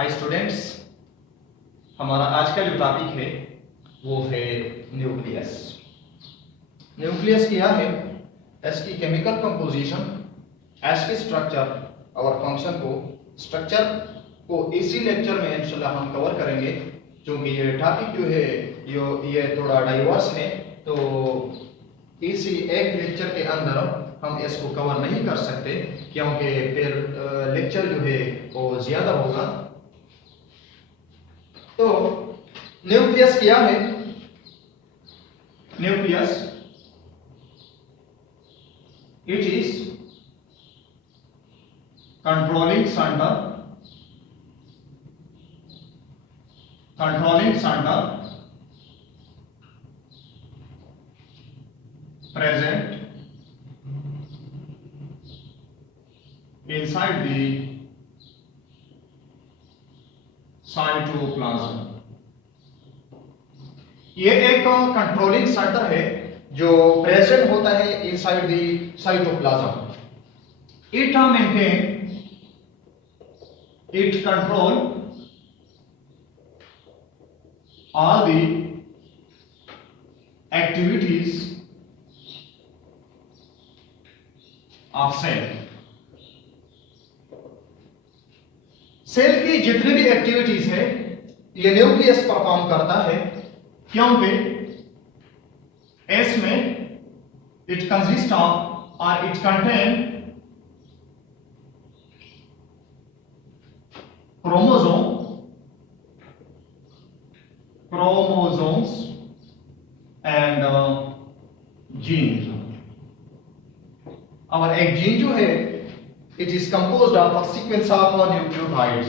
Hi students, हमारा आज का जो टॉपिक है वो है न्यूक्लियस। न्यूक्लियस क्या है, इसकी केमिकल कंपोजिशन, इसके स्ट्रक्चर और फंक्शन को स्ट्रक्चर को इसी लेक्चर में इंशाल्लाह हम कवर करेंगे। क्योंकि ये टॉपिक जो है ये थोड़ा डाइवर्स है, तो इसी एक लेक्चर के अंदर हम इसको कवर नहीं कर सकते, क्योंकि फिर लेक्चर जो है वो ज्यादा होगा। तो न्यूक्लियस क्या है? Nucleus it is controlling centre present inside the cytoplasm। ये एक कंट्रोलिंग सेंटर है जो प्रेजेंट होता है inside the cytoplasm. It control all the activities of cell। Cell की जितनी भी एक्टिविटीज है ये न्यूक्लियस परफॉर्म करता है, क्योंकि इसमें इट कंसिस्ट ऑफ और it contain chromosomes and genes। और एक जीन जो है it is composed of a sequence of nucleotides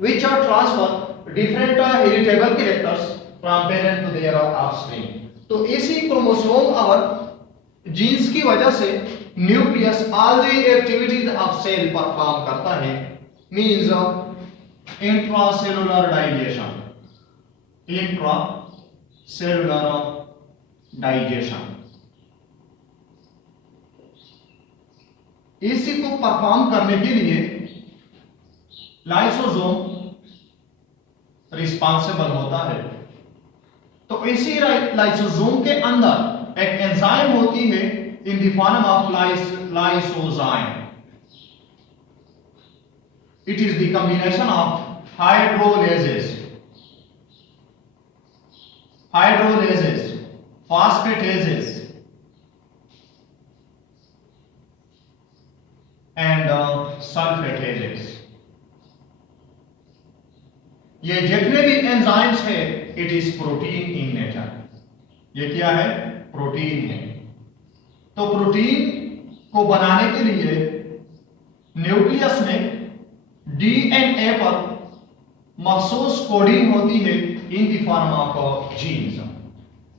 which are transfer different heritable characters from parent to their offspring। तो इसी क्रोमोसोम और जीन्स की वजह से nucleus all the activities of cell perform करता है। मींस इंट्रासेलुलर डाइजेशन, इसी को परफॉर्म करने के लिए लाइसोसोम रिस्पांसिबल होता है। तो इसी लाइसोसोम के अंदर एक एंजाइम होती है in the form of lysozyme. It is the combination of hydrolases, phosphatases and sulfatases। ये जितने भी एंजाइम्स है it is protein in nature. ये क्या है? प्रोटीन है। तो प्रोटीन को बनाने के लिए न्यूक्लियस में डीएनए पर मखसूस कोडिंग होती है in the form of genes.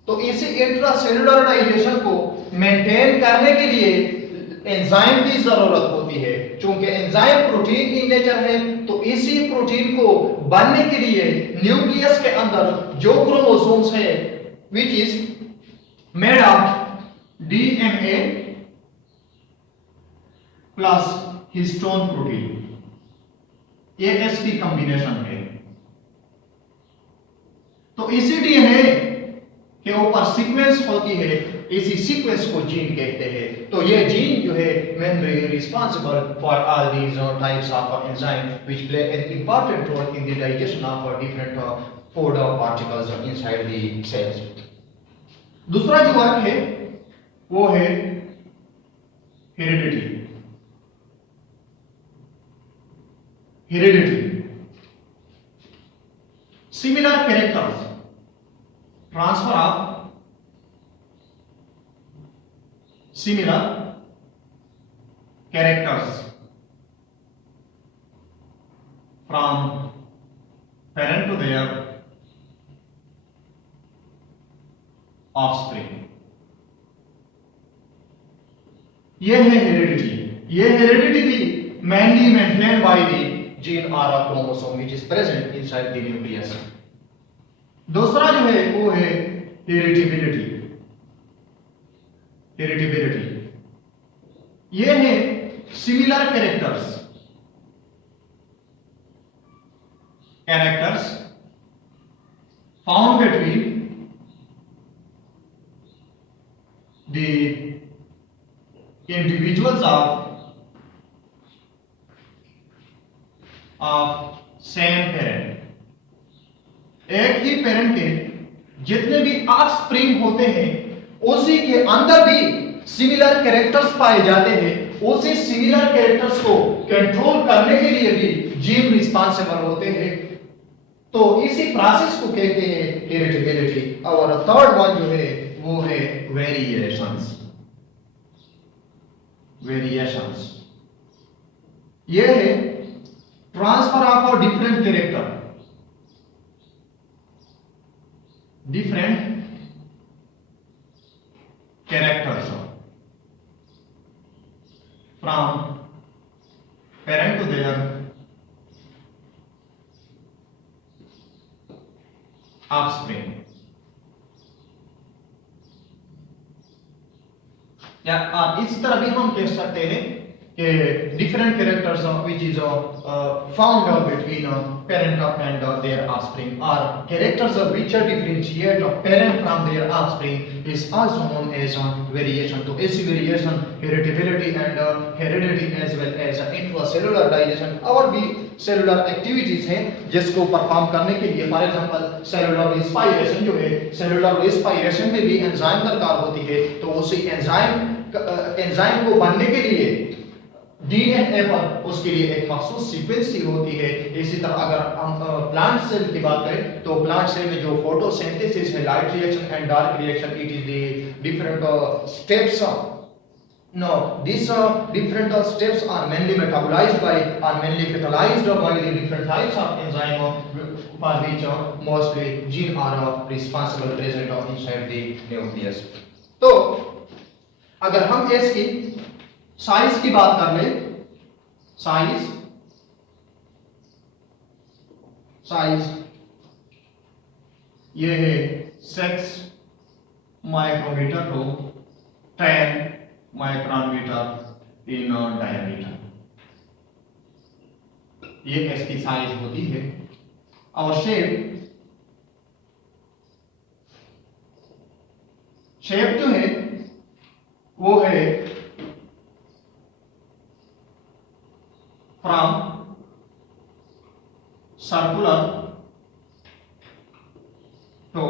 तो इसी इंट्रासेलुलर डाइजेशन को मेंटेन करने के लिए एंजाइम की जरूरत होती है। क्योंकि एंजाइम प्रोटीन इन नेचर है, तो इसी प्रोटीन को बनने के लिए न्यूक्लियस के अंदर जो क्रोमोसोम्स है which is made of DNA plus histone protein, ये इसकी कॉम्बिनेशन है। तो इसी डीएनए के ऊपर सीक्वेंस होती है, इसी सीक्वेंस को जीन कहते हैं। तो ये जीन जो है mainly responsible for all these types of enzyme which play an important role in the digestion of different food particles inside the cells. दूसरा जो वर्क है वो है heredity. Similar characters, transfer of similar characters from parent to their offspring। ये है heredity. ये heredity भी mainly maintained by the gene or a chromosome which is present inside the nucleus। दूसरा जो है वो है हेरिडिबिलिटी। ये है similar characters characters found between the individuals of same parent। एक ही पेरेंट के जितने भी ऑफस्प्रिंग होते हैं उसी के अंदर भी सिमिलर कैरेक्टर्स पाए जाते हैं। उसी सिमिलर कैरेक्टर्स को कंट्रोल करने के लिए भी जीन रिस्पांसिबल होते हैं। तो इसी प्रोसेस को कहते हैं हेरिडिटेबिलिटी। और थर्ड वन जो है वो है वेरिएशंस। वेरिएशंस ये है transfer of different character, different characters from parent to their offspring। या आप इस तरह भी हम कह सकते हैं कि different characters which is found between parent and their offspring, or characters which are differentiate parent from their offspring is also known as variation। तो ऐसी variation heritability and heredity as well as intracellular digestion और भी cellular activities हैं जिसको perform करने के लिए, for example cellular respiration जो है, सेलुलर रेस्पिरेशन में भी एंजाइम दरकार होती है। तो उसी एंजाइम को बनने के लिए डीएनए पर उसके लिए एक मखसूस सीक्वेंस ही होती है। इसी तरह अगर हम प्लांट सेल की बात करें तो प्लांट सेल में जो फोटोसिंथेसिस है, light reaction and dark reaction, it is the different steps. Now these different steps are mainly metabolized by, are mainly catalyzed by the different types of enzyme for which mostly gene are responsible present inside the nucleus। तो अगर हम इसकी size की बात कर ले, size ये है 6 micrometer to 10 micrometer in diameter, ये इसकी साइज होती है। और शेप जो है वो है फ्रॉम सर्कुलर टू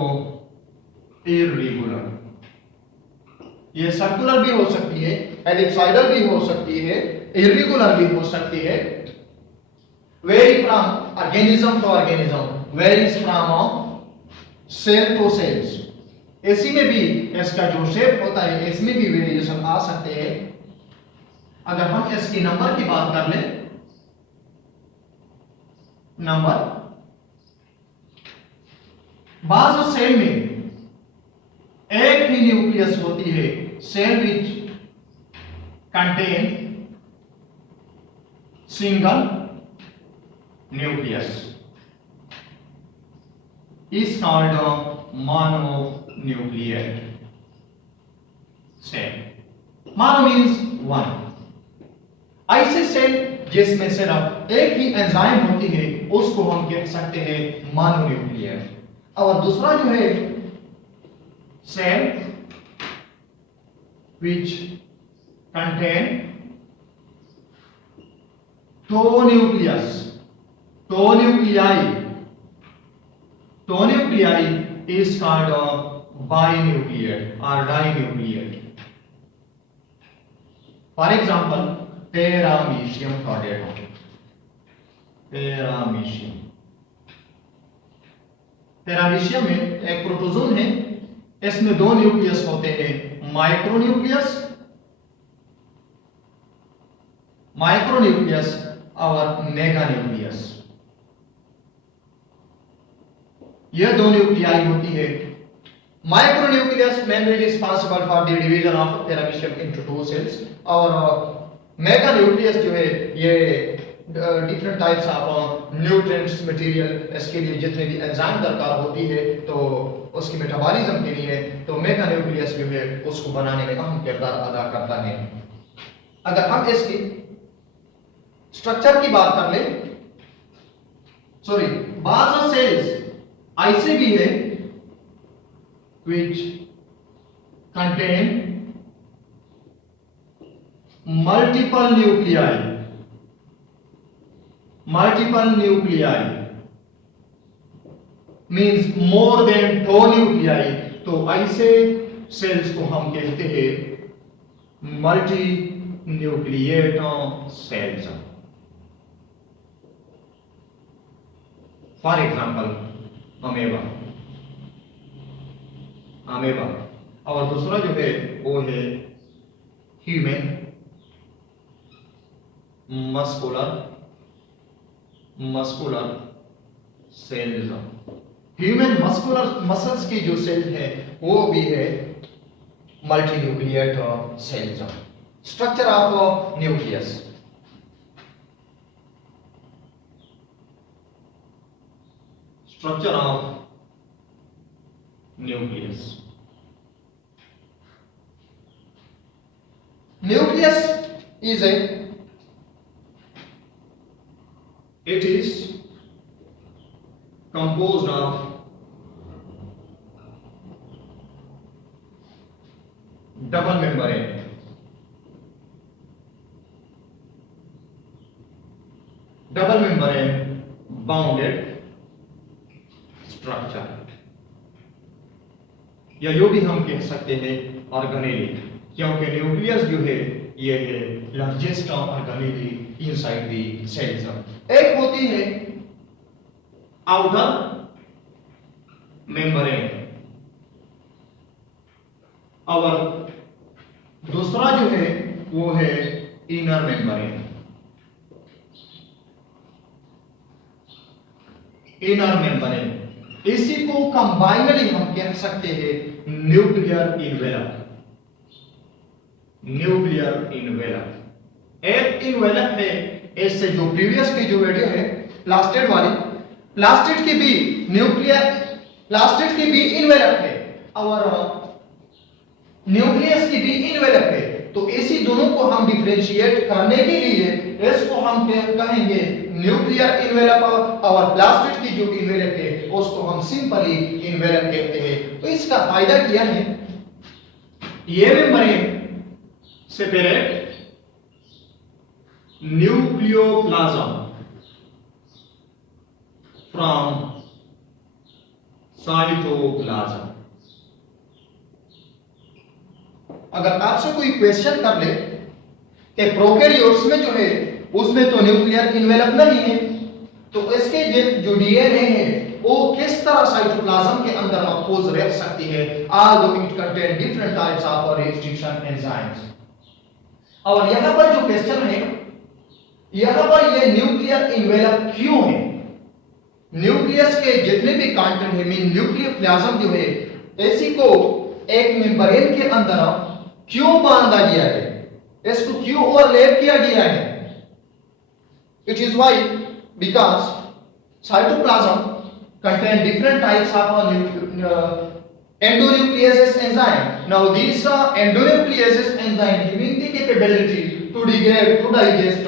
इररेगुलर। ये सर्कुलर भी हो सकती है, एलिप्सॉइडल भी हो सकती है, इर्रेगुलर भी हो सकती है। Vary from organism to organism, varies from cell to cells. इसी में भी इसका जो शेप होता है इसमें भी वेरिएशन आ सकते हैं। अगर हम इसकी नंबर की बात कर लें, नंबर बाज़ सेल में एक ही न्यूक्लियस होती है, cell which contain single nucleus is called a mononucleate cell। mono means one। ऐसे सेल जिसमें सिर्फ एक ही एंजाइम होती है उसको हम कह सकते हैं मोनोन्यूक्लिएट। और दूसरा जो है cell which contain two nucleus, two nuclei is called a binucleate or dinucleate। For example, paramecium potato, paramecium में एक प्रोटोजोन है, इसमें दो न्यूक्लियस होते हैं, माइक्रोन्यूक्लियस और मेगान्यूक्लियस। यह दो न्यूक्लियाई होती है। Micronucleus mainly responsible for the division of paramecium into two cells, और मेगान्यूक्लियस जो है ये different types of nutrients material, इसके लिए जितने भी एंजाइम दरकार होती है तो उसकी मेटाबॉलिज्म के लिए, तो मेगान्यूक्लियस जो है उसको बनाने में अहम किरदार अदा करता है। अगर हम इसकी स्ट्रक्चर की बात कर ले सॉरी, बाज़ सेल्स ऐसे भी है which contain multiple nuclei means more than 2 nuclei। तो ऐसे सेल्स को हम कहते हैं multi nucleate cells. For example amoeba और दूसरा जो है वो है human muscular cells. Human muscles की जो सेल है वो भी है multi nucleate cells. Structure of nucleus, structure of nucleus is it is composed of double membrane bounded structure, या यो भी हम कह सकते हैं ऑर्गेनेली, क्योंकि न्यूक्लियस जो है ये है largest organelle inside the cells. एक होती है आउटर मेम्ब्रेन और दूसरा जो है वो है इनर मेम्ब्रेन। इनर मेम्ब्रेन इसी को कंबाइनली हम कह सकते हैं न्यूक्लियर इनवेलप। एक इनवेलप है, इससे जो प्रीवियस की जो वीडियो है प्लास्टिड वाली, प्लास्टिड की भी इनवेलप है और न्यूक्लियस की भी इनवेलप है। तो इसी दोनों को हम डिफरेंशिएट करने के लिए इसको हम कहेंगे न्यूक्लियर इनवेलप और प्लास्टिड की जो इनवेलप है उसको हम सिंपली इनवेलप कहते हैं। तो इसका फायदा क्या है, ये membrane separate nucleoplasm from cytoplasm. अगर आपसे कोई क्वेश्चन कर ले कि प्रोकैरियोट्स में जो है उसमें तो न्यूक्लियर इनवेलप नहीं है, तो इसके जो डीएनए है वो किस तरह साइटोप्लाज्म के अंदर महफूज रह सकती है, although it contain different types of restriction enzymes। और यहां पर जो क्वेश्चन है, यहां पर ये न्यूक्लियर इनवेलप क्यों है, न्यूक्लियस के जितने भी कंटेंट है मीन न्यूक्लियोप्लाज्म जो है इसी को एक मेम्ब्रेन के अंदर क्यों बांधा गया है, इसको क्यों ओवरलैप किया गया है। It is why because cytoplasm contain different types of endonucleases enzyme. Now these endonucleases enzyme having the capability to digest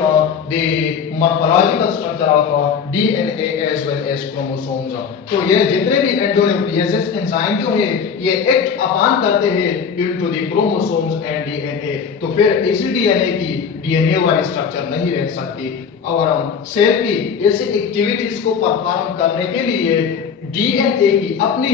the morphological structure of DNA as well as chromosomes। तो ये जितने भी endonucleases enzyme जो है ये act upon करते हैं into the chromosomes and DNA। तो फिर इसी DNA की DNA वाली स्ट्रक्चर नहीं रह सकती और हम सेल की ऐसी एक्टिविटीज को परफॉर्म करने के लिए डीएनए की अपनी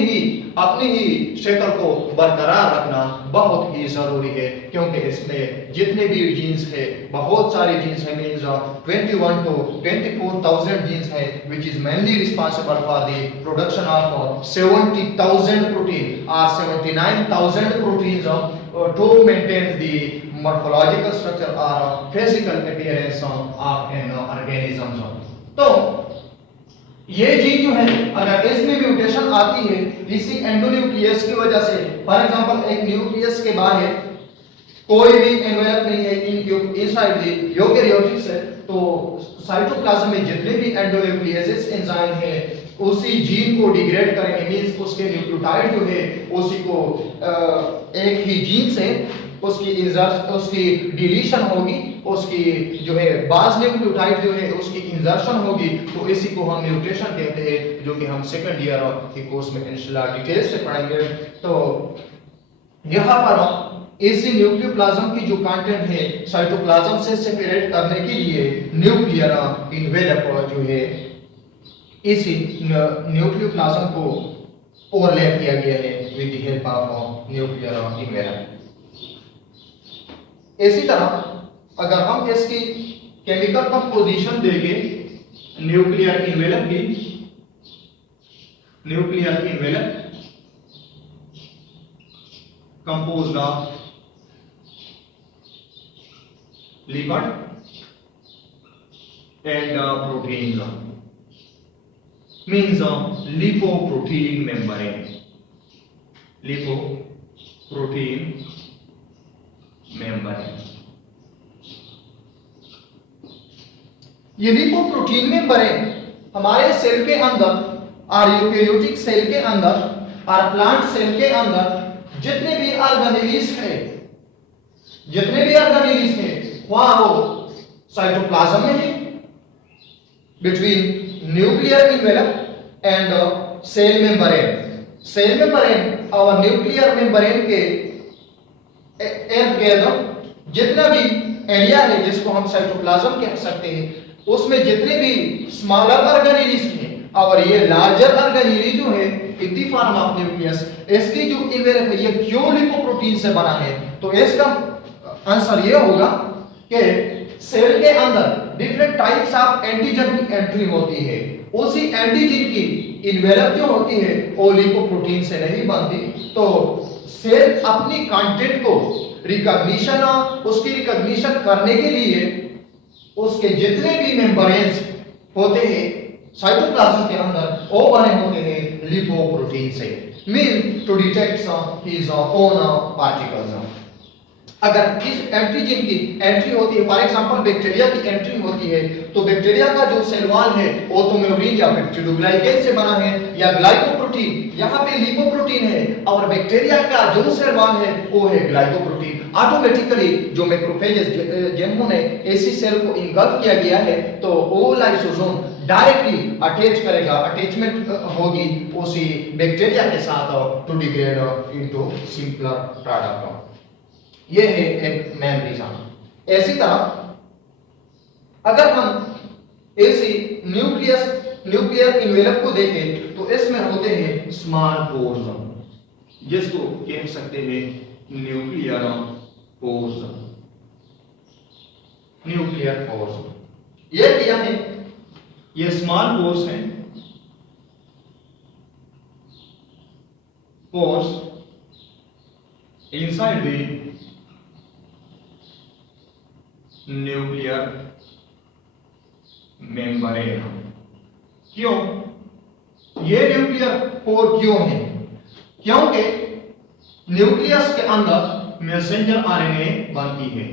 ही शक्ल को बरकरार रखना बहुत ही जरूरी है, क्योंकि इसमें जितने भी जीन्स है बहुत सारे जीन्स है, मींस 21 to 24,000 जीन्स है which is mainly responsible for the production of 70,000 protein or 79,000 proteins to maintain the morphological structure or physical appearance of an organism। तो ये जीन जो है अगर इसमें म्यूटेशन आती है इसी एंडोन्यूक्लियस की वजह से, फॉर एग्जांपल एक न्यूक्लियस के बाहर कोई भी एनवेलप नहीं है इनसाइड द यूकेरियोटिक सेल, तो साइटोप्लाज्म में जितने भी एंडोन्यूक्लियस एंजाइम है उसी जीन को डिग्रेड करेंगे, मींस उसके न्यूक्लियोटाइड जो है उसी को एक ही जीन से उसकी डिलीशन होगी उसकी जो है बाज न्यूक्लियोटाइड जो है उसकी इंसर्शन होगी, तो इसी को हम म्यूटेशन कहते हैं, जो कि हम सेकंड ईयर के कोर्स में इंशाल्लाह डिटेल से पढ़ेंगे। तो यहाँ पर एसी न्यूक्लियोप्लाज्म की जो कंटेंट है साइटोप्लाज्म से सेपरेट करने के लिए न्यूक्लियर इन्वेलप जो है इसी न्यूक्लियोप्लाज्म को ओवरलैप किया गया है with the help of nuclear envelope. इसी तरह अगर हम इसकी केमिकल कंपोजिशन देखें न्यूक्लियर इन्वेलप की, nuclear envelope composed of lipid and proteins, means lipoprotein membrane, lipoprotein membrane। ये लिपोप्रोटीन मेम्ब्रेन हमारे सेल के अंदर और यूकेरियोटिक सेल के अंदर और प्लांट सेल के अंदर जितने भी ऑर्गेनेलिस है, जितने भी ऑर्गेनेलिस है वहां वो साइटोप्लाज्म में है between nuclear envelope and cell membrane. Cell membrane और न्यूक्लियर मेम्ब्रेन के इर्द गिर्द जितना भी एरिया है जिसको हम साइटोप्लाज्म कह सकते हैं, उसमें जितने भी स्मॉलर ऑर्गेनेलिस हैं और ये लार्जर ऑर्गेनेली जो है in the form of nucleus, इसकी जो इन्वेलप है ये क्यों लिपोप्रोटीन से बना है? तो इसका आंसर ये होगा कि सेल के अंदर डिफरेंट टाइप्स ऑफ एंटीजन की एंट्री होती है, उसी एंटीजन की इन्वेलप जो होती है वो लिपोप्रोटीन से नहीं बनती। तो सेल अपनी कंटेंट को रिकॉग्निशन, उसकी रिकॉग्निशन करने के लिए उसके जितने भी मेम्ब्रेन्स होते हैं साइटोप्लाज्म के अंदर वो बने होते हैं लिपोप्रोटीन से, mean to detect his own particles. अगर इस एंटीजन की एंट्री होती है, फॉर एग्जांपल बैक्टीरिया की एंट्री होती है, तो बैक्टीरिया का जो सेल वॉल है वो तो मेम्ब्रेन या पेप्टिडोग्लाइकेन से बना है या ग्लाइकोप्रोटीन, यहाँ पे लिपोप्रोटीन है, और बैक्टीरिया का जो सेल वॉल है वो है ग्लाइकोप्रोटीन। ऑटोमेटिकली जो मैक्रोफेजेस जिन्होंने ऐसी सेल को इंगल्फ किया गया है, तो वो लाइसोसोम डायरेक्टली अटैच करेगा, अटैचमेंट होगी उसी बैक्टीरिया के साथ to degrade into simpler product. ये है एक मेन रीजन। इसी तरह अगर हम ऐसी न्यूक्लियर इन्वेलप को देखें तो इसमें होते हैं स्मॉल पोर्स, जिसको कह सकते हैं न्यूक्लियर पोर्स। न्यूक्लियर पोर्स ये क्या है? ये स्मॉल पोर्स है, pores inside the nuclear membrane. क्यों ये न्यूक्लियर पोर क्यों है? क्योंकि न्यूक्लियस के अंदर मैसेंजर आरएनए बनती है,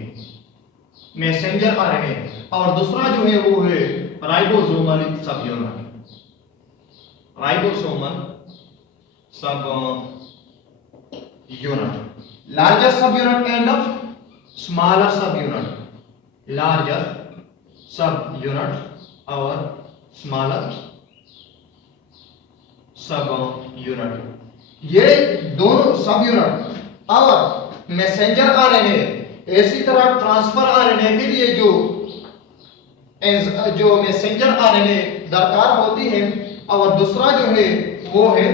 मैसेंजर आरएनए, और दूसरा जो है वो है ribosomal sub unit, ribosomal sub unit, larger सब unit and smaller sub unit, larger sub unit और smaller sub unit। ये दोनों सब यूनिट और मैसेंजर आरएनए, इसी तरह ट्रांसफर आरएनए के लिए जो मैसेंजर आरएनए दरकार होती है, और दूसरा जो है वो है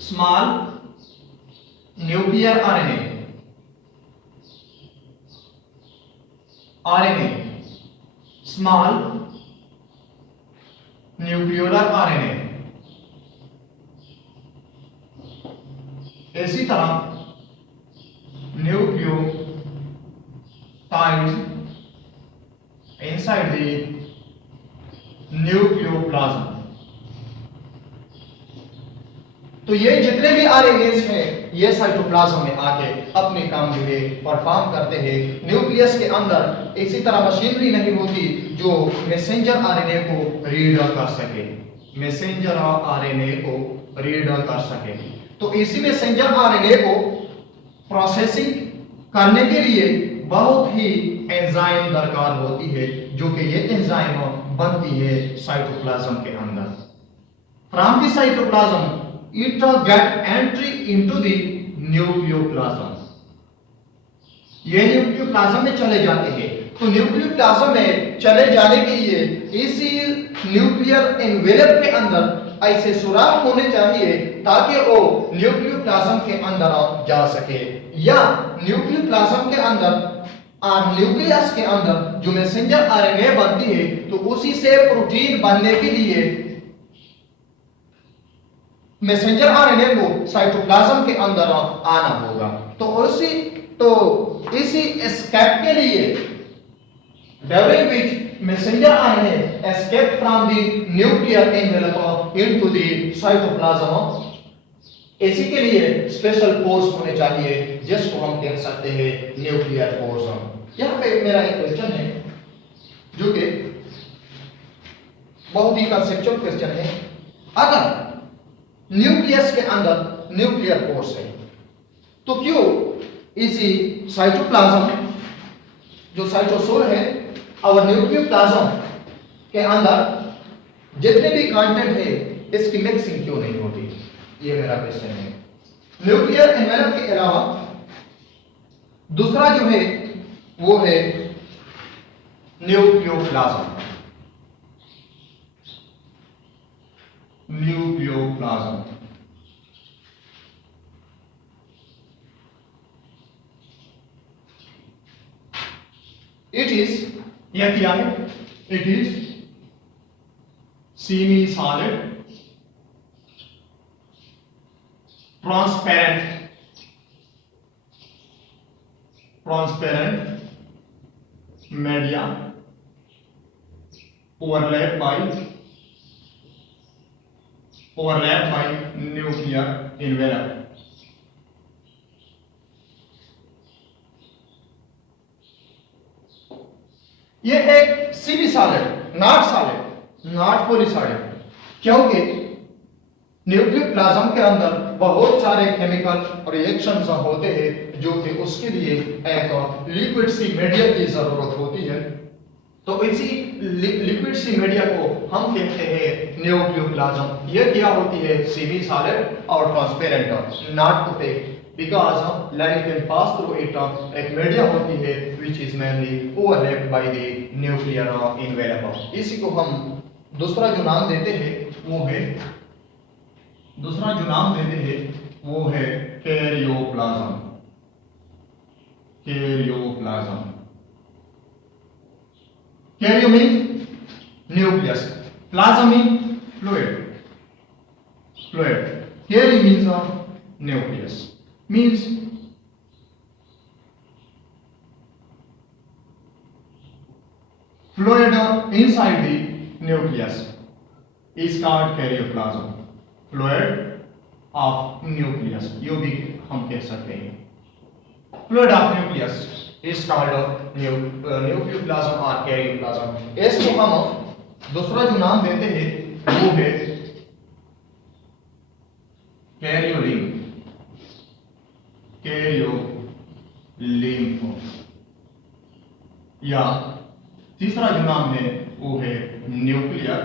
small nuclear RNA, RNA small nucleolar RNA. इसी तरह न्यूक्लियोटाइड्स इनसाइड द न्यूक्लियोप्लाज्म। तो ये जितने भी आरएनएस हैं ये साइटोप्लाज्म में आके अपने काम जो है परफॉर्म करते हैं न्यूक्लियस के अंदर। इसी तरह मशीनरी नहीं होती जो मैसेंजर आरएनए को रीड कर सके, मैसेंजर आरएनए को रीड कर सके। तो इसी मैसेंजर आरएनए को प्रोसेसिंग करने के लिए बहुत ही एंजाइम दरकार होती है, जो कि ये एंजाइम बनती है साइटोप्लाज्म के अंदर। From the cytoplasm it get entry into the nucleoplasm. ये न्यूक्लियोप्लाज्म में चले जाते हैं। तो न्यूक्लियोप्लाज्म में चले जाने के लिए इसी न्यूक्लियर एनवेलप के अंदर ऐसे सुराख होने चाहिए ताकि वो न्यूक्लियोप्लाज्म के अंदर जा सके, या न्यूक्लियोप्लाज्म के अंदर न्यूक्लियस के अंदर जो मैसेंजर आरएनए बनती है, तो उसी से प्रोटीन बनने के लिए मैसेंजर आरएनए को साइटोप्लाज्म के अंदर आना होगा। तो इसी एस्केप के लिए during which messenger RNA escape from the nuclear envelope into the cytoplasm, इसी के लिए स्पेशल फोर्स होने चाहिए जिसको हम कह सकते हैं न्यूक्लियर फोर्स। यहाँ पे मेरा एक क्वेश्चन है जो कि बहुत ही कंसेप्चुअल क्वेश्चन है। अगर न्यूक्लियस के अंदर न्यूक्लियर फोर्स है, तो क्यों इसी साइटोप्लाज्म जो साइटोसोल है और न्यूक्लियोप्लाज्म के अंदर जितने भी कंटेंट है इसकी मिक्सिंग क्यों नहीं होती? ये मेरा क्वेश्चन है। न्यूक्लियर एनवेलप के अलावा दूसरा जो है वो है न्यूक्लियोप्लाज्म। न्यूक्लियोप्लाज्म इट इज, यह क्या है? It is semi solid transparent media overlap by nuclear envelope। ये एक semi solid, not fully solid, क्योंकि न्यूक्लियोप्लाज्म के अंदर बहुत सारे केमिकल रिएक्शंस होते हैं जो कि उसके लिए एक लिक्विड सी मीडिया की जरूरत होती है। तो इसी लिक्विड सी मीडिया को हम कहते हैं न्यूक्लियोप्लाज्म। ये क्या होती है? सेमी सॉलिड और transparent, not opaque, because light can pass through it। एक मीडिया होती है which is mainly overlapped by the nuclear envelope। इसी को हम दूसरा जो नाम देते हैं वो है karyoplasm. Cairo mean nucleus, plasm mean fluid. Cairo means nucleus, means fluid inside the nucleus is called karyoplasm। fluid of nucleus, यो भी हम कह सकते हैं। fluid of nucleus is called nucleoplasm or karyoplasm। इसको हम दूसरा जो नाम देते हैं वो है कैरियोलिम्फ। या तीसरा जो नाम है वो है न्यूक्लियर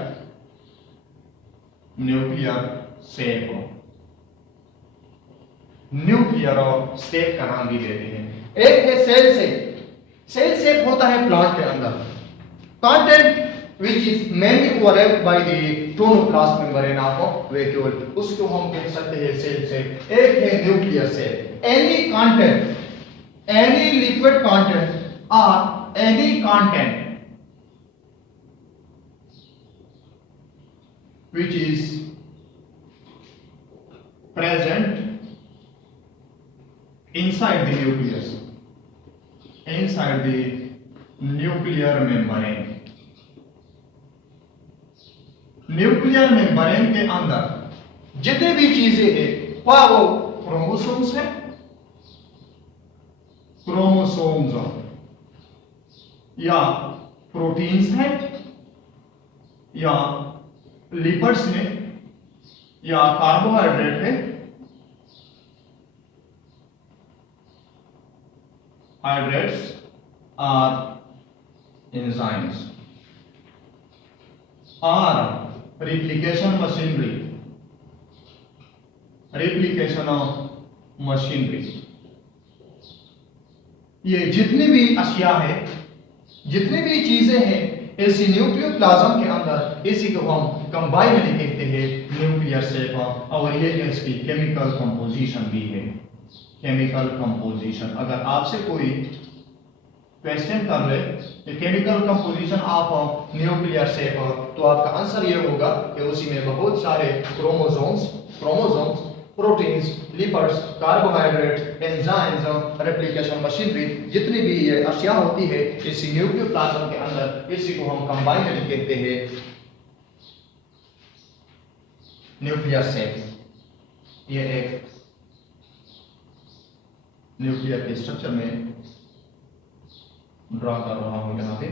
सेप। न्यूक्लियर सेप का नाम भी देते हैं। एक है सेल सेप होता है प्लांट के अंदर। Content which is mainly overlapped by the chloroplast membrane of vacuole, उसको हम कह सकते हैं सेल सेप। एक है nuclear shape. any content, any liquid content or any content which is present inside the nucleus, inside the nuclear membrane। Nuclear membrane के अंदर जितने भी चीजें हैं वो क्रोमोसोम्स है, या प्रोटीन्स है, या लिपिड्स है, या कार्बोहाइड्रेट है, hydrates are enzymes are replication machinery, replication machinery। ये जितनी भी अशिया है, जितनी भी चीजें हैं इस न्यूक्लियोप्लाज्म के अंदर, इसी को हम कंबाइनली कहते हैं न्यूक्लियर शेप, और ये इसकी केमिकल कंपोजिशन भी है, केमिकल कंपोजिशन। अगर आपसे कोई क्वेश्चन कर ले कि chemical composition of nuclear shape, तो आपका आंसर ये होगा कि उसी में बहुत सारे chromosomes, proteins, lipids, carbohydrates, enzymes, replication machinery, जितनी भी ये अशिया होती है इस न्यूक्लियोप्लाज्म के अंदर, इसी को हम कंबाइनली कहते हैं न्यूक्लियर शेप। ये एक न्यूक्लियर के स्ट्रक्चर में ड्रॉ कर रहा हूं यहां पे।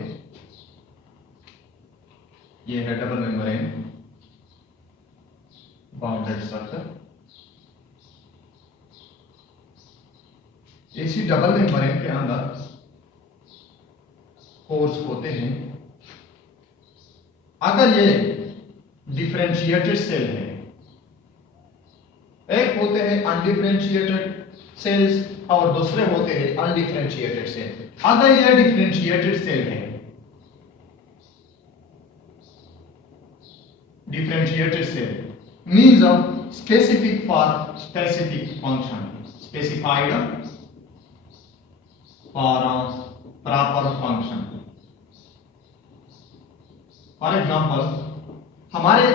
ये है डबल मेम्ब्रेन बाउंडेड स्ट्रक्चर। इसी डबल मेम्ब्रेन के अंदर पोर्स होते हैं। अगर ये डिफरेंशिएटेड सेल है, एक होते हैं अनडिफरेंशिएटेड सेल्स और दूसरे होते हैं अनडिफरेंशिएटेड सेल। अगर ये डिफरेंशिएटेड सेल है, differentiated cell means specific for specific function, specified for proper function. For example, हमारे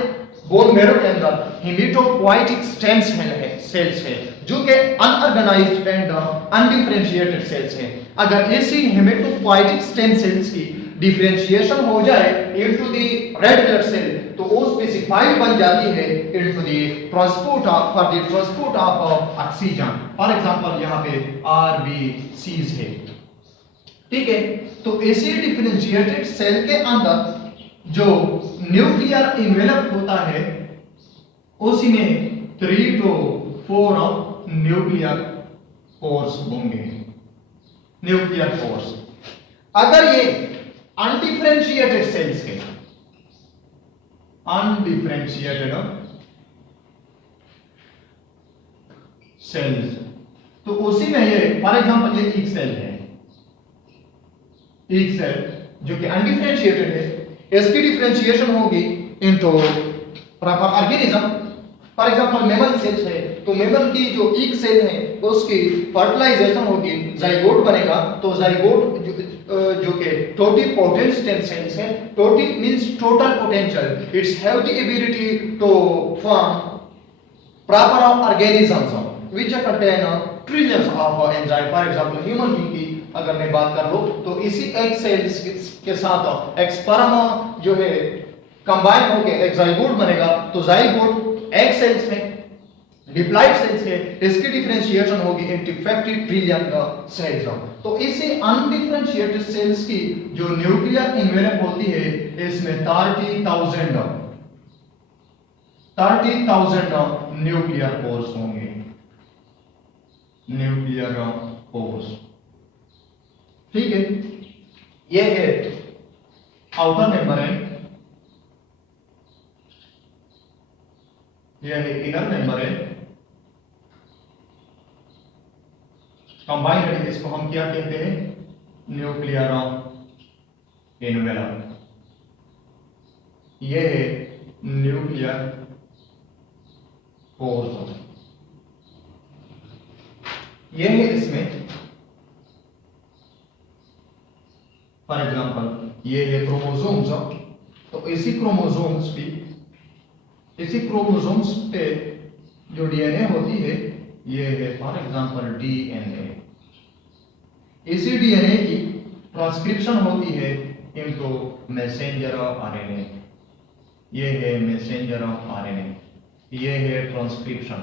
बोन मैरो के अंदर हेमेटोपोइएटिक स्टेम सेल्स है जो कि अनऑर्गेनाइज्ड एंड अनडिफरेंशिएटेड सेल्स है। अगर ऐसी हेमेटोपोइएटिक स्टेम सेल्स की डिफरेंशिएशन हो जाए into the red blood cell, तो वो स्पेसिफाइड बन जाती है into the transport for the transport of oxygen. For example यहाँ पे आरबीसीज है, ठीक है। तो ऐसी डिफरेंशिएटेड सेल के अंदर जो न्यूक्लियर इन्वेलप होता है उसी में 3 to 4 न्यूक्लियर पोर्स होंगे, न्यूक्लियर पोर्स। अगर ये अनडिफरेंशिएटेड सेल्स है, अनडिफरेंशिएटेड सेल्स, तो उसी में ये फॉर एग्जांपल ये एक सेल है, एक सेल जो कि अनडिफरेंशिएटेड है, इसकी डिफरेंशिएशन होगी into proper organism. For example mammal cells है, तो मेमल की जो एक सेल है उसकी फर्टिलाइजेशन होगी, जाइगोट बनेगा। तो जाइगोट जो कि टोटिपोटेंट स्टेम सेल्स है, toti means total potential, it's have the ability to form proper organisms which contain trillions of enzyme. For example human being की अगर मैं बात कर लो, तो इसी एक सेल्स के साथ एक स्पर्म जो है कंबाइन होकर एक जाइगोट बनेगा। तो जाइगोट एक सेल्स में डिप्लॉइड सेल्स है, इसकी डिफरेंशिएशन होगी इनटू 50 ट्रिलियन सेल्स। तो इसी अनडिफरेंशिएटेड सेल्स की जो न्यूक्लियर इन्वेलप होती है इसमें 30,000 न्यूक्लियर पोर्स होंगे, न्यूक्लियर पोर्स, ठीक है। ये है आउटर मेम्ब्रेन, यह है इनर मेम्ब्रेन। कंबाइंड इसको हम क्या कहते हैं, न्यूक्लियर इन्वेलप। यह है न्यूक्लियर पोर्स, यह है इसमें फॉर एग्जांपल ये है क्रोमोसोम्स। तो इसी क्रोमोसोम्स पे जो डीएनए होती है ये है फॉर एग्जांपल डीएनए। इसी डीएनए की ट्रांसक्रिप्शन होती है इनको मैसेंजर ऑफ आरएनए। ये है मैसेंजर ऑफ आरएनए, ये है transcription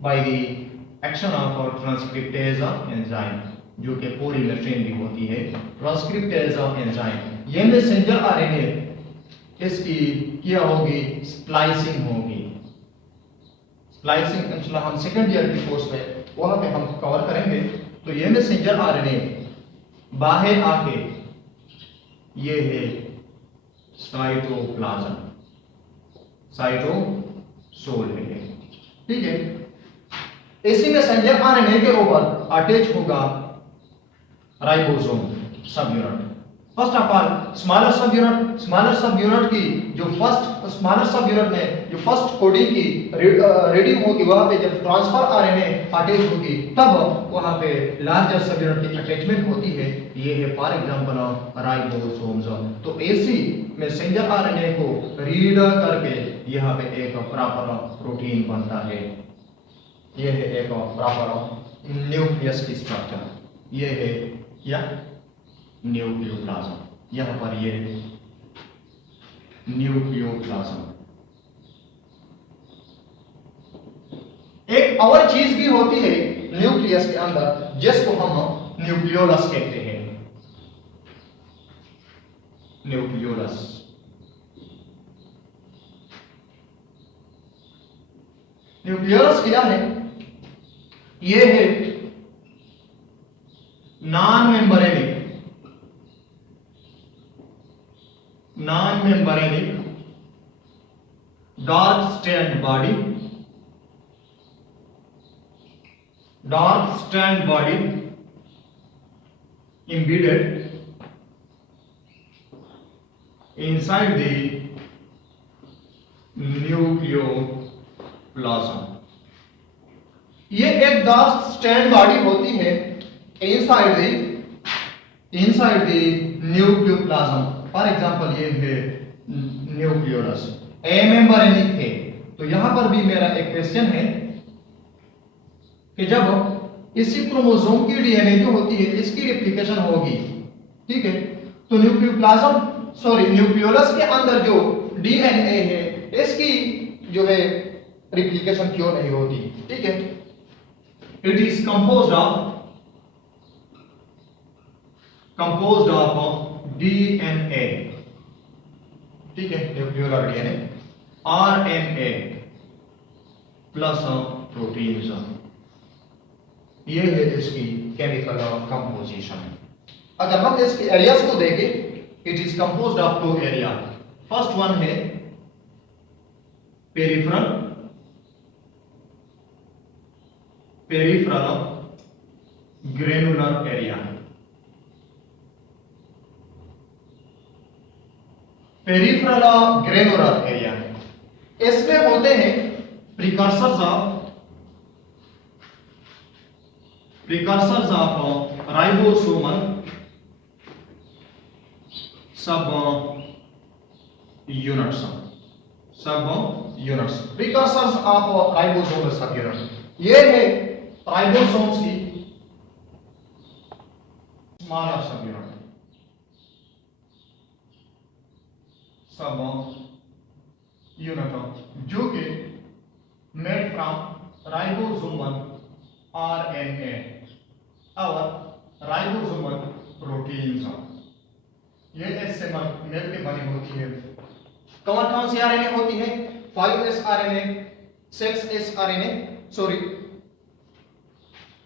by the action of transcriptase enzyme, जो कि पूरी मशीनरी होती है ट्रांसक्रिप्टेज एंजाइम। ये मैसेंजर आरएनए इसकी क्या होगी, स्प्लाइसिंग होगी। स्प्लाइसिंग इंशाल्लाह हम सेकंड ईयर की कोर्स में वहां पे हम कवर करेंगे। तो ये मैसेंजर आरएनए बाहर आके ये है साइटोप्लाज्म, साइटोसोल है, ठीक है। इसी मैसेंजर आरएनए के ऊपर अटैच होगा राइबोसोम सब unit. First of all smaller sub unit की जो फर्स्ट स्मॉलर सब यूनिट में जो फर्स्ट कोडिंग की रीडिंग होगी, वहां पे जब ट्रांसफर आरएनए अटैच होगी तब वहां पे लार्जर सब यूनिट की अटैचमेंट होती है। ये है फॉर एग्जांपल राइबोसोम्स। तो ऐसी मैसेंजर आरएनए को रीड करके यहाँ पे एक प्रॉपर प्रोटीन बनता है। ये है एक प्रॉपर न्यूक्लियस की स्ट्रक्चर, ये है क्या न्यूक्लियोप्लाज्म। यहां पर ये न्यूक्लियोप्लाज्म। एक और चीज भी होती है न्यूक्लियस के अंदर जिसको हम न्यूक्लियोलस कहते हैं। न्यूक्लियोलस, न्यूक्लियोलस क्या है? ये है non membranic dark strand body embedded inside the nucleoplasm. ये एक डार्क स्ट्रैंड बॉडी होती है inside the nucleoplasm. For example ये है न्यूक्लियोलस, एमेम्ब्रेनिक है। तो यहां पर भी मेरा एक क्वेश्चन है कि जब इसी क्रोमोसोम की डीएनए जो होती है इसकी रेप्लिकेशन होगी, ठीक है, तो न्यूक्लियोलस के अंदर जो डीएनए है इसकी जो है रेप्लिकेशन क्यों नहीं होती? ठीक है, it is composed of DNA, ठीक है, nucleolar DNA, RNA plus proteins. ये है इसकी केमिकल कंपोजिशन। अगर हम इसके एरियाज को देखें, it is composed of 2 area. First one है peripheral granular area. Peripheral granular area, इसमें होते हैं precursors of ribosomal sub units, precursors of ribosomal sub unit. ये है राइबोसोम्स की स्मॉलर सब यूनिट, जो कि मेड फ्रॉम राइबोसोमल आरएनए और राइबोसोमल प्रोटीन्स। ये ऐसे मिल के बनी होती है। कौन कौन सी आरएनए होती है? 5s RNA, 6s RNA, sorry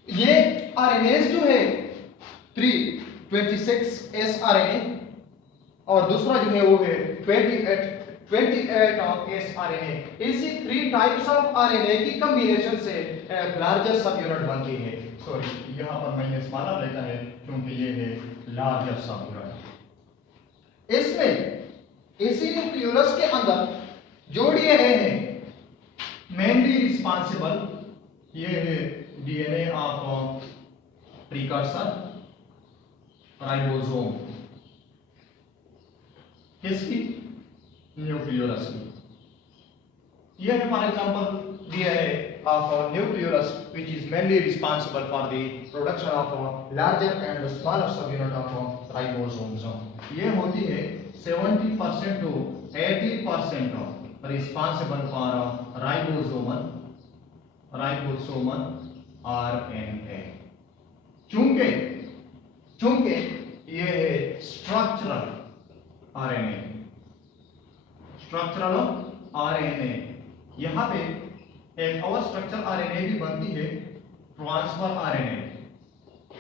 ये आरएनएस जो है 26s आरएनए और दूसरा जो है वो है 28s आरएनए। इसी 3 टाइप्स ऑफ आरएनए की कॉम्बिनेशन से लार्जर सब यूनिट बनती है। सॉरी, यहां पर मैंने स्मॉलर लिखा है क्योंकि ये है लार्जर सब यूनिट। इसमें इसी न्यूक्लियोलस के अंदर जो डीएनए है मेनली रिस्पांसिबल, ये है डीएनए ऑफ प्रिकर्सर राइबोसोम, किसकी? न्यूक्लियोलस की। यह है for example DNA of nucleus which is mainly responsible for the production of larger and smaller subunit of ribosomes. ये होती है 70% to 80% responsible for ribosomal RNA। चूंकि ये है स्ट्रक्चरल आरएनए, यहाँ पे एक और स्ट्रक्चरल आरएनए भी बनती है, ट्रांसफर आरएनए।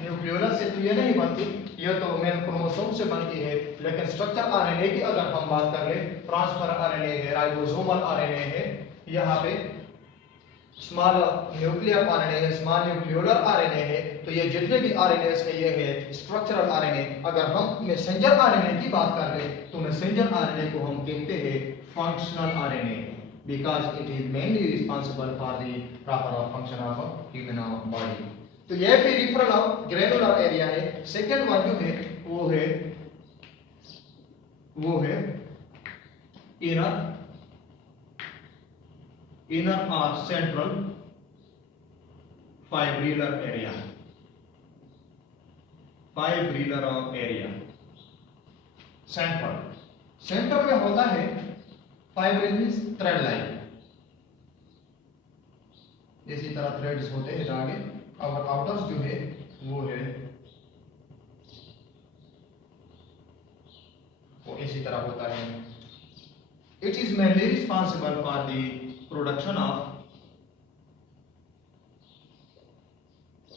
न्यूक्लियोलस से तो ये नहीं बनती, ये तो मेन क्रोमोसोम से बनती है। लेकिन स्ट्रक्चर आरएनए की अगर हम बात कर ले, ट्रांसफर आरएनए है, राइबोसोमल आरएनए है, यहाँ पे स्मॉल न्यूक्लियर आरएनए है, स्मॉल न्यूक्लियोलर आरएनए है। तो ये जितने भी आरएनए है ये है स्ट्रक्चरल आरएनए। अगर हम मैसेंजर आरएनए की बात कर ले तो मैसेंजर आरएनए को हम कहते हैं functional RNA, because it is mainly responsible for the proper function of human body। तो ये पेरिफेरल ऑफ ग्रेनुलर एरिया है। सेकंड वन जो है वो है इनर और सेंट्रल फाइब्रिलर एरिया, सेंटर में होता है फाइब्रिल मींस थ्रेड लाइन, इसी तरह थ्रेड्स होते हैं धागे। और आउटर्स जो है वो इसी तरह होता है। It is mainly responsible for the production of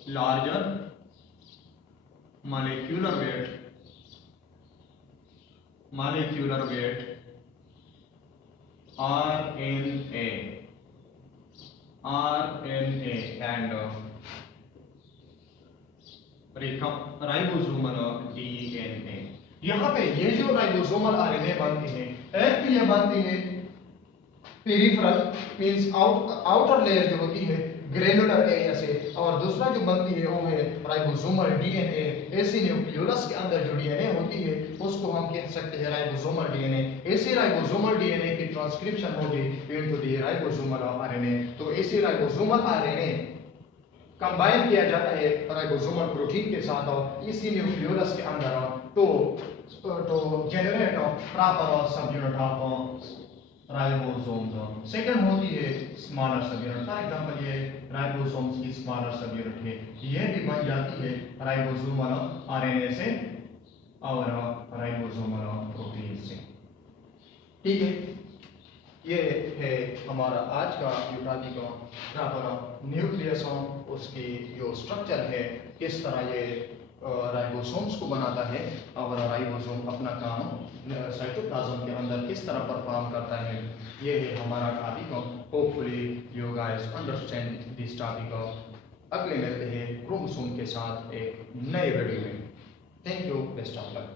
larger molecular weight RNA and ribosomal DNA। यहाँ पे ये जो राइबोसोमल आरएनए बनती है, एक तो ये बनती है पेरिफेरल मींस आउटर लेयर जो होती है ग्रेनुलर एरिया से, और दूसरा जो बनती है वो है राइबोसोमल डीएनए। ऐसे न्यूक्लियोलस के अंदर जो डीएनए होती है उसको हम कह सकते हैं राइबोसोमल डीएनए। ऐसे राइबोसोमल डीएनए की ट्रांसक्रिप्शन होगी इनटू द राइबोसोमल आरएनए। तो ऐसे राइबोसोमल आरएनए कंबाइन किया जाता है राइबोसोमल प्रोटीन के साथ और इसी न्यूक्लियोलस के अंदर तो generate proper subunit of ribosomes. Second होती है स्मॉलर सबयूनिट। फॉर एग्जांपल ये राइबोसोम्स की स्मॉलर सबयूनिट है, ये भी बन जाती है राइबोसोमल आरएनए से और राइबोसोमल प्रोटीन से। ठीक है, ये है हमारा आज का यूरानी का प्रॉपर न्यूक्लियस, उसकी जो स्ट्रक्चर है, किस तरह ये राइबोसोम्स को बनाता है और राइबोसोम अपना काम साइटोप्लाज्म के अंदर किस तरह परफॉर्म करता है। ये है हमारा topic. Hopefully you guys understand this topic. अगले मिलते हैं क्रोमोसोम के साथ एक नए वीडियो में। Thank you, best of luck.